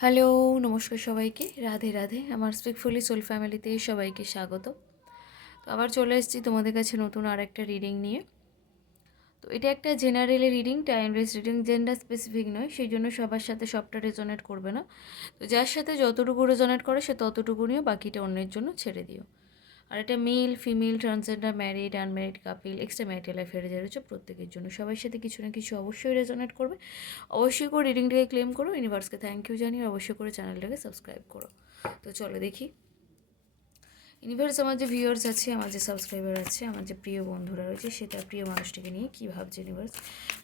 Hello, নমস্কার সবাইকে। রাধে রাধে। আমার স্পিকফুলি সোল ফ্যামিলিতে সবাইকে স্বাগত। তো আবার চলে এসেছি তোমাদের কাছে নতুন আর একটা রিডিং নিয়ে। তো এটা একটা generally reading, timeless reading, gender specific নয়, সেই জন্য সবার সাথে সবটা রেজোনেট করবে না। তো যার সাথে যতটুকু রেজোনেট করে সে ততটুকু নিয়েও, বাকিটা অন্যের জন্য ছেড়ে দিও। আর এটা male, female, transgender, married, unmarried couple, extra marital অ্যাফেয়ারে যারা রয়েছে প্রত্যেকের জন্য, সবার সাথে কিছু না কিছু অবশ্যই রেজোনেট করবে। অবশ্যই করে রিডিংটাকে ক্লেম করো, ইউনিভার্সকে থ্যাংক ইউ জানিয়ে অবশ্যই করে চ্যানেলটাকে সাবস্ক্রাইব করো। তো চলো দেখি ইউনিভার্স, আমার যে ভিউয়ার্স আছে, আমার যে সাবস্ক্রাইবার আছে, আমার যে প্রিয় বন্ধুরা রয়েছে, সে তার প্রিয় মানুষটিকে নিয়ে কী ভাবছে। ইউনিভার্স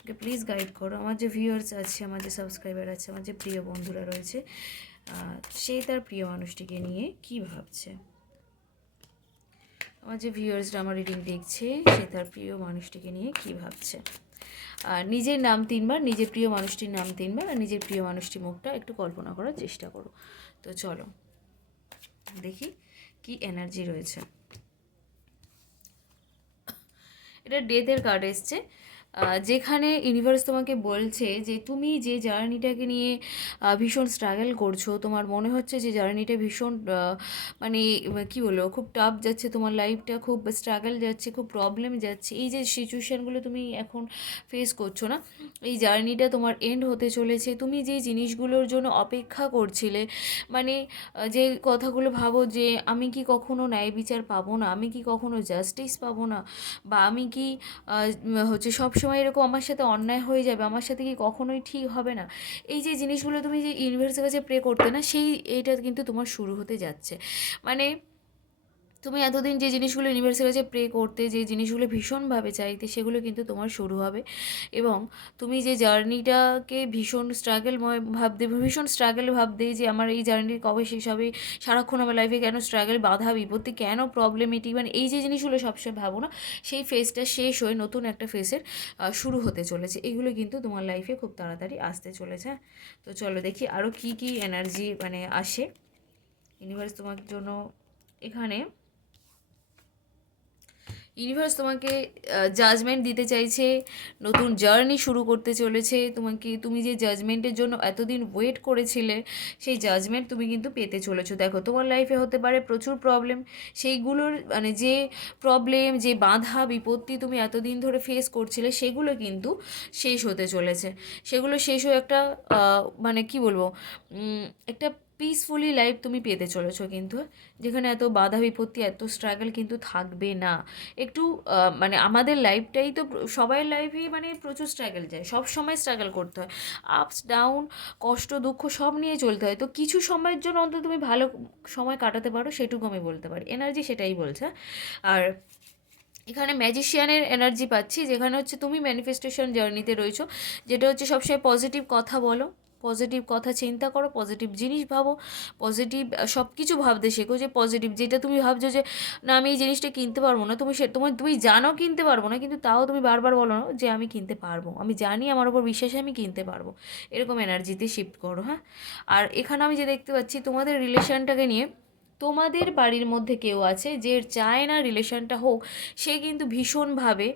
ওকে প্লিজ গাইড করো। আমার যে ভিউয়ার্স আছে, আমার যে সাবস্ক্রাইবার আছে, আমার যে প্রিয় বন্ধুরা রয়েছে, সে তার প্রিয় মানুষটিকে নিয়ে কী ভাবছে। আমার যে ভিউয়ার্সরা আমার রিডিং দেখছে, সে তার প্রিয় মানুষটিকে নিয়ে কী ভাবছে। আর নিজের নাম 3বার, নিজের প্রিয় মানুষটির নাম 3বার, আর নিজের প্রিয় মানুষটির মুখটা একটু কল্পনা করার চেষ্টা করো। তো চলো দেখি কি এনার্জি রয়েছে। এটা ডেথের কার্ড এসছে, যেখানে ইউনিভার্স তোমাকে বলছে যে তুমি যে জার্নিটাকে নিয়ে ভীষণ স্ট্রাগল করছো, তোমার মনে হচ্ছে যে জার্নিটা ভীষণ মানে কী বলবো, খুব টাফ যাচ্ছে, তোমার লাইফটা খুব স্ট্রাগল যাচ্ছে, খুব প্রবলেম যাচ্ছে। এই যে সিচুয়েশানগুলো তুমি এখন ফেস করছো না, এই জার্নিটা তোমার এন্ড হতে চলেছে। তুমি যে জিনিসগুলোর জন্য অপেক্ষা করছিলে, মানে যে কথাগুলো ভাবো যে আমি কি কখনো ন্যায় বিচার পাবো না, আমি কি কখনো জাস্টিস পাবো না, বা আমি কি হচ্ছে সবসময় এরকম আমার সাথে অন্যায় হয়ে যাবে, আমার সাথে কি কখনোই ঠিক হবে না, এই যে জিনিসগুলো তুমি যে ইউনিভার্সের কাছে প্রে করতে না, এইটা কিন্তু তোমার শুরু হতে যাচ্ছে। মানে তুমি এতদিন যে জিনিসগুলো ইউনিভার্সের কাছে প্রে করতে, যে জিনিসগুলো ভীষণভাবে চাইতে, সেগুলো কিন্তু তোমার শুরু হবে। এবং তুমি যে জার্নিটাকে ভীষণ স্ট্রাগলময় ভাবতে, ভীষণ স্ট্রাগল ভাবতে, যে আমার এই জার্নির কবে শেষ হবে, সারাক্ষণ আমার লাইফে কেন স্ট্রাগল, বাধা বিপত্তি, কেন প্রবলেমেটিক, মানে এই যে জিনিসগুলো সবসময় ভাবো না, সেই ফেজটা শেষ হয়ে নতুন একটা ফেজের শুরু হতে চলেছে। এগুলো কিন্তু তোমার লাইফে খুব তাড়াতাড়ি আসতে চলেছে। তো চলো দেখি আরও কী কী এনার্জি মানে আসে ইউনিভার্স তোমার জন্য। এখানে ইউনিভার্স তোমাকে জাজমেন্ট দিতে চাইছে, নতুন জার্নি শুরু করতে চলেছে তোমাকে। তুমি যে জাজমেন্টের জন্য এতদিন ওয়েট করেছিলে, সেই জাজমেন্ট তুমি কিন্তু পেতে চলেছো। দেখো, তোমার লাইফে হতে পারে প্রচুর প্রবলেম, সেইগুলোর মানে যে প্রবলেম, যে বাধা বিপত্তি তুমি এতদিন ধরে ফেস করছিলে, সেগুলো কিন্তু শেষ হতে চলেছে। সেগুলো শেষ হয়ে একটা মানে কি বলবো, একটা পিসফুলি লাইফ তুমি পেতে চলেছো কিন্তু, যেখানে এত বাধা বিপত্তি, এত স্ট্রাগল কিন্তু থাকবে না। একটু মানে আমাদের লাইফটাই তো, সবাই লাইফেই মানে প্রচুর স্ট্রাগল যায়, সব সময় স্ট্রাগল করতে হয়, আপস ডাউন, কষ্ট দুঃখ সব নিয়ে চলতে হয়। তো কিছু সময়ের জন্য অন্তত তুমি ভালো সময় কাটাতে পারো, সেটুকু আমি বলতে পারি। এনার্জি সেটাই বলছে। আর এখানে ম্যাজিশিয়ানের এনার্জি পাচ্ছি, যেখানে হচ্ছে তুমি ম্যানিফেস্টেশন জার্নিতে রয়েছো, যেটা হচ্ছে সবসময় পজিটিভ কথা বলো, পজিটিভ কথা চিন্তা করো, পজিটিভ জিনিস ভাবো, পজিটিভ সব কিছু ভাবতে শেখো। যে পজিটিভ যেটা তুমি ভাবছো যে না আমি এই জিনিসটা কিনতে পারবো না, তুমি তুমি জানো কিনতে পারবো না, কিন্তু তাও তুমি বারবার বলো না যে আমি কিনতে পারবো, আমি জানি, আমার ওপর বিশ্বাসে আমি কিনতে পারবো। এরকম এনার্জিতে শিফট করো, হ্যাঁ। আর এখানে আমি যে দেখতে পাচ্ছি তোমাদের রিলেশনটাকে নিয়ে, তোমাদের বাড়ির মধ্যে কেউ আছে যে চায় না রিলেশনটা হোক, সে কিন্তু ভীষণভাবে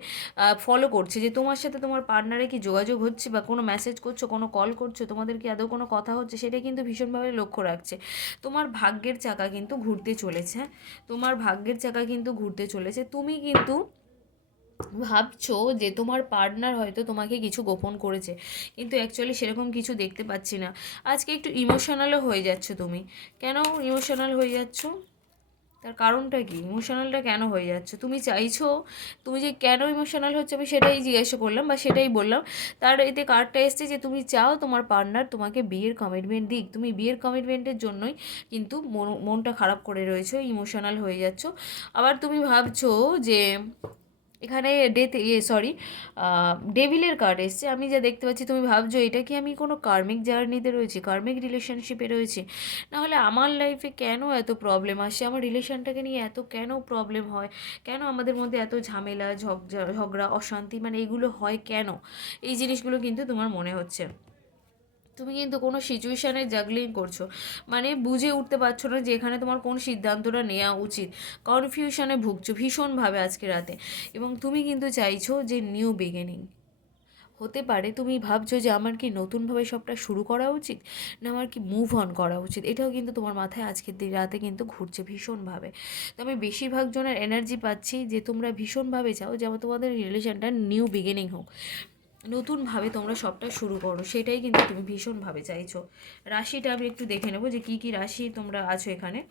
ফলো করছে যে তোমার সাথে তোমার পার্টনারে কি যোগাযোগ হচ্ছে, বা কোনো মেসেজ করছো, কোনো কল করছো, তোমাদের কি আদৌ কোনো কথা হচ্ছে, সেটা কিন্তু ভীষণভাবে লক্ষ্য রাখছে। তোমার ভাগ্যের চাকা কিন্তু ঘুরতে চলেছে, হ্যাঁ, তোমার ভাগ্যের চাকা কিন্তু ঘুরতে চলেছে। তুমি কিন্তু ভাবছো যে তোমার পার্টনার হয়তো তোমাকে কিছু গোপন করেছে, কিন্তু অ্যাকচুয়ালি সেরকম কিছু দেখতে পাচ্ছি না। আজকে একটু ইমোশনালও হয়ে যাচ্ছ তুমি। কেন ইমোশনাল হয়ে যাচ্ছ, তার কারণটা কি, ইমোশনালটা কেন হয়ে যাচ্ছে, তুমি চাইছো, তুমি যে কেন ইমোশনাল হচ্ছে আমি সেটাই জিজ্ঞাসা করলাম বা সেটাই বললাম। তার এতে কার্ডটা এসছে যে তুমি চাও তোমার পার্টনার তোমাকে বিয়ের কমিটমেন্ট দিক, তুমি বিয়ের কমিটমেন্টের জন্যই কিন্তু মনটা খারাপ করে রয়েছো, ইমোশনাল হয়ে যাচ্ছ। আবার তুমি ভাবছো যে এখানে ডেভিলের কার্ড এসছে, আমি যা দেখতে পাচ্ছি তুমি ভাবছো এটা কি আমি কোনো কার্মিক জার্নিতে রয়েছি, কার্মিক রিলেশনশিপে রয়েছি, নাহলে আমার লাইফে কেন এত প্রবলেম আসে, আমার রিলেশনটাকে নিয়ে এত কেন প্রবলেম হয়, কেন আমাদের মধ্যে এত ঝামেলা ঝগড়া অশান্তি, মানে এগুলো হয় কেন, এই জিনিসগুলো কিন্তু তোমার মনে হচ্ছে। তুমি কিন্তু কোনো সিচুয়েশানে জাগলিং করছো, মানে বুঝে উঠতে পারছো না যে এখানে তোমার কোন সিদ্ধান্তটা নেওয়া উচিত, কনফিউশনে ভুগছো ভীষণভাবে আজকে রাতে। এবং তুমি কিন্তু চাইছো যে নিউ বিগিনিং, হতে পারে তুমি ভাবছো যে আমার কি নতুনভাবে সবটা শুরু করা উচিত, না আমার কি মুভ অন করা উচিত, এটাও কিন্তু তোমার মাথায় আজকের রাতে কিন্তু ঘুরছে ভীষণভাবে। তো আমি বেশিরভাগ জনের এনার্জি পাচ্ছি যে তোমরা ভীষণভাবে চাও যে তোমাদের রিলেশনটা নিউ বিগিনিং হোক, নতুনভাবে তোমরা সবটা শুরু করো, সেটাই কিন্তু তুমি ভীষণভাবে চাইছো। রাশিটা আমি একটু দেখে নেবো যে কী কী রাশি তোমরা আছো এখানে।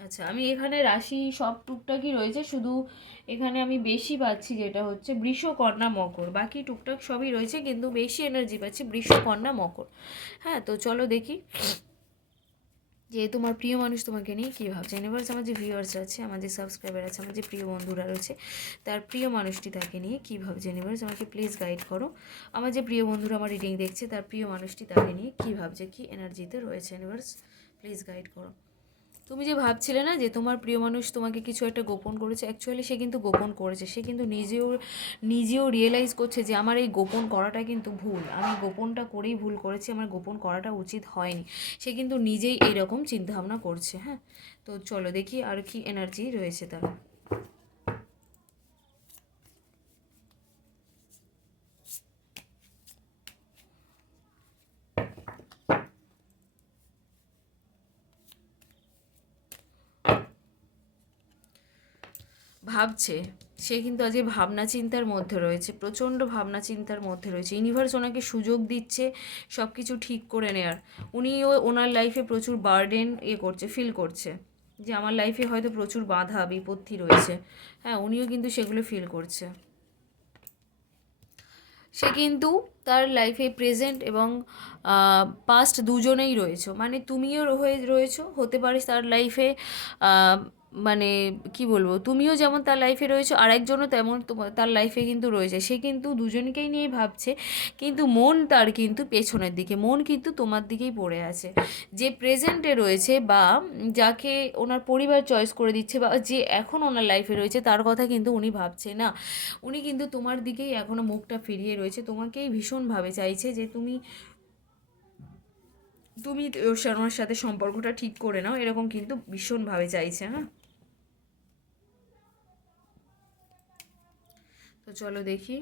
আচ্ছা, আমি এখানে রাশি সব টুকটাকই রয়েছে, শুধু এখানে আমি বেশি পাচ্ছি যেটা হচ্ছে বৃষ, কন্যা, মকর। বাকি টুকটাক সবই রয়েছে, কিন্তু বেশি এনার্জি পাচ্ছি বৃষ, কন্যা, মকর। হ্যাঁ, তো চলো দেখি যে তোমার প্রিয় মানুষ তোমাকে নিয়ে কী ভাবছে। ইউনিভার্স, আমার যে ভিউয়ার্স আছে, আমার যে সাবস্ক্রাইবার আছে, আমার যে প্রিয় বন্ধুরা রয়েছে, তার প্রিয় মানুষটি তাকে নিয়ে কী ভাবছে। ইউনিভার্স, আমাকে প্লিজ গাইড করো। আমার যে প্রিয় বন্ধুরা আমার রিডিং দেখছে, তার প্রিয় মানুষটি তাকে নিয়ে কী ভাবছে, কী এনার্জিতে রয়েছে। ইউনিভার্স, প্লিজ গাইড করো। তুমি যে ভাবছিলে না যে তোমার প্রিয় মানুষ তোমাকে কিছু একটা গোপন করেছে, অ্যাকচুয়ালি সে কিন্তু গোপন করেছে। সে কিন্তু নিজেও রিয়েলাইজ করছে যে আমার এই গোপন করাটা কিন্তু ভুল, আমি গোপনটা করেই ভুল করেছি, আমার গোপন করাটা উচিত হয়নি। সে কিন্তু নিজেই এইরকম চিন্তাভাবনা করছে। হ্যাঁ, তো চলো দেখি আর কি এনার্জি রয়েছে তার। ভাবছে, সে কিন্তু আজকে ভাবনা চিন্তার মধ্যে রয়েছে, প্রচণ্ড ভাবনা চিন্তার মধ্যে রয়েছে। ইউনিভার্স ওনাকে সুযোগ দিচ্ছে সব কিছু ঠিক করে নেওয়ার। উনিও ওনার লাইফে প্রচুর বার্ডেন করছে, ফিল করছে যে আমার লাইফে হয়তো প্রচুর বাধা বিপত্তি রয়েছে। হ্যাঁ, উনিও কিন্তু সেগুলো ফিল করছে। সে কিন্তু তার লাইফে প্রেজেন্ট এবং পাস্ট দুজনেই রয়েছো, মানে তুমিও রয়েছো, হতে পারে তার লাইফে মানে কি বলবো, তুমিও যেমন তার লাইফে রয়েছো, আর একজনও তেমন তার লাইফে কিন্তু রয়েছে। সে কিন্তু দুজনকেই নিয়েই ভাবছে, কিন্তু মন তার কিন্তু পেছনের দিকে, মন কিন্তু তোমার দিকেই পড়ে আছে। যে প্রেজেন্টে রয়েছে বা যাকে ওনার পরিবার চয়েস করে দিচ্ছে বা যে এখন ওনার লাইফে রয়েছে, তার কথা কিন্তু উনি ভাবছে না। উনি কিন্তু তোমার দিকেই এখনও মুখটা ফিরিয়ে রয়েছে, তোমাকেই ভীষণভাবে চাইছে যে তুমি তুমি ওর সাথে সম্পর্কটা ঠিক করে নাও, এরকম কিন্তু ভীষণভাবে চাইছে। হ্যাঁ, তো চলো দেখি।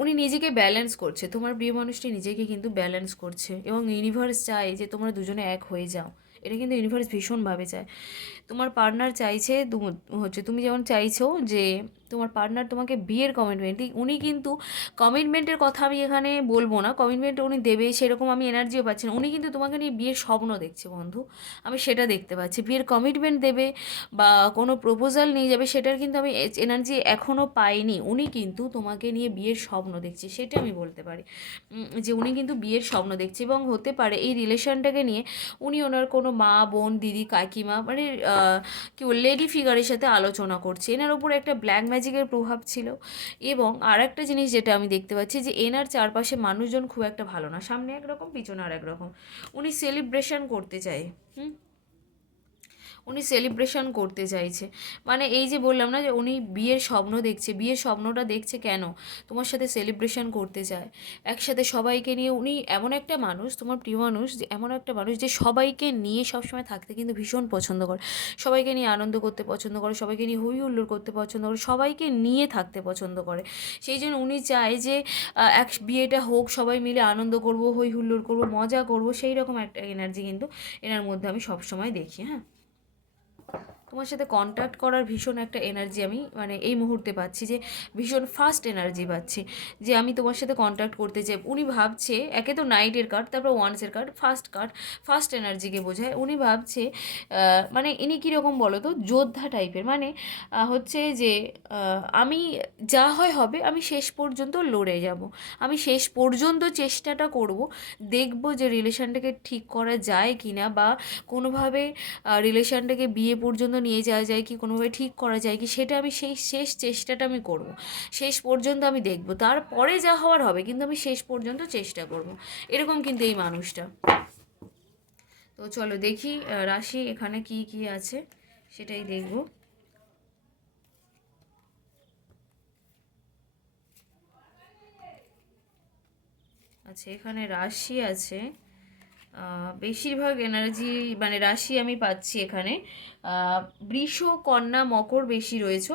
উনি নিজেকে ব্যালেন্স করছে, তোমার প্রিয় মানুষটি নিজেকে কিন্তু ব্যালেন্স করছে, এবং ইউনিভার্স চায় যে তোমরা দুজনে এক হয়ে যাও। এটা কিন্তু ইউনিভার্স ভীষণভাবে চায়। তোমার পার্টনার চাইছে হচ্ছে তুমি যেমন চাইছো যে তোমার পার্টনার তোমাকে বিয়ের কমিটমেন্ট, উনি কিন্তু কমিটমেন্টের কথা আমি এখানে বলবো না, কমিটমেন্ট উনি দেবে সেরকম আমি এনার্জিও পাচ্ছি না। উনি কিন্তু তোমাকে নিয়ে বিয়ের স্বপ্ন দেখছে বন্ধু, আমি সেটা দেখতে পাচ্ছি। বিয়ের কমিটমেন্ট দেবে বা কোনো প্রপোজাল নিয়ে যাবে, সেটার কিন্তু আমি এনার্জি এখনও পাইনি। উনি কিন্তু তোমাকে নিয়ে বিয়ের স্বপ্ন দেখছে, সেটা আমি বলতে পারি যে উনি কিন্তু বিয়ের স্বপ্ন দেখছে। এবং হতে পারে এই রিলেশনটাকে নিয়ে উনি ওনার কোনো মা, বোন, দিদি, কাকিমা, মানে কি বল, লেডি ফিগারের সাথে আলোচনা করছে। এনার ওপর একটা ব্ল্যাক ম্যাজিকের প্রভাব ছিল। এবং আর একটা জিনিস যেটা আমি দেখতে পাচ্ছি যে এনার চারপাশে মানুষজন খুব একটা ভালো না, সামনে একরকম পিছনে আর একরকম। উনি সেলিব্রেশন করতে চায়। হুম, উনি সেলিব্রেশন করতে চাইছে, মানে এই যে বললাম না যে উনি বিয়ের স্বপ্ন দেখছে, বিয়ের স্বপ্নটা দেখছে কেন, তোমার সাথে সেলিব্রেশন করতে চায় একসাথে সবাইকে নিয়ে। উনি এমন একটা মানুষ, তোমার প্রিয় মানুষ, যে এমন একটা মানুষ যে সবাইকে নিয়ে সবসময় থাকতে কিন্তু ভীষণ পছন্দ করে, সবাইকে নিয়ে আনন্দ করতে পছন্দ করে, সবাইকে নিয়ে হই হুল্লোড় করতে পছন্দ করে, সবাইকে নিয়ে থাকতে পছন্দ করে। সেই জন্য উনি চায় যে এক বিয়েটা হোক, সবাই মিলে আনন্দ করব, হই হুল্লোড় করব, মজা করব, সেই রকম একটা এনার্জি কিন্তু এনার মধ্যে আমি সবসময় দেখি। হ্যাঁ, তোমার সাথে কন্ট্যাক্ট করার ভীষণ একটা এনার্জি আমি মানে এই মুহূর্তে পাচ্ছি, যে ভীষণ ফাস্ট এনার্জি পাচ্ছি যে আমি তোমার সাথে কন্ট্যাক্ট করতে চাই। উনি ভাবছে, একে তো নাইটের কার্ড, তারপর ওয়ান্সের কার্ড, ফার্স্ট এনার্জিকে বোঝায়। উনি ভাবছে মানে ইনি কীরকম বলো তো, যোদ্ধা টাইপের, মানে হচ্ছে যে আমি যা হয় হবে, আমি শেষ পর্যন্ত লড়ে যাব, আমি শেষ পর্যন্ত চেষ্টাটা করব, দেখব যে রিলেশনটাকে ঠিক করা যায় কি না, বা কোনোভাবে রিলেশনটাকে বিয়ে পর্যন্ত নিয়ে যাওয়া যায় কি, কোনোভাবে ঠিক করা যায় কি, সেটা আমি সেই শেষ চেষ্টাটা আমি করব, শেষ পর্যন্ত আমি দেখব, তারপরে যা হওয়ার হবে, কিন্তু আমি শেষ পর্যন্ত চেষ্টা করব। এরকম কিন্তু এই মানুষটা। তো চলো দেখি রাশি এখানে কি কি আছে সেটাই দেখব। আচ্ছা, এখানে রাশি আছে। বেশিরভাগ এনার্জি মানে রাশি আমি পাচ্ছি এখানে। বৃষ, কন্যা, মকর বেশি রয়েছে।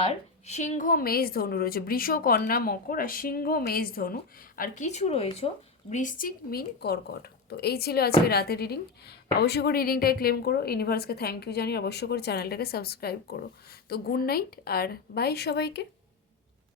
আর সিংহ, মেষ, ধনু রয়েছে। বৃষ, কন্যা, মকর আর সিংহ, মেষ, ধনু। আর কিছু রয়েছে বৃশ্চিক, মীন, কর্কট। তো এই ছিল আজকে রাতের রিডিং। অবশ্যই করে রিডিংটাকে ক্লেম করো, ইউনিভার্সকে থ্যাংক ইউ জানিয়ে অবশ্যই করে চ্যানেলটাকে সাবস্ক্রাইব করো। তো গুড নাইট আর বাই সবাইকে।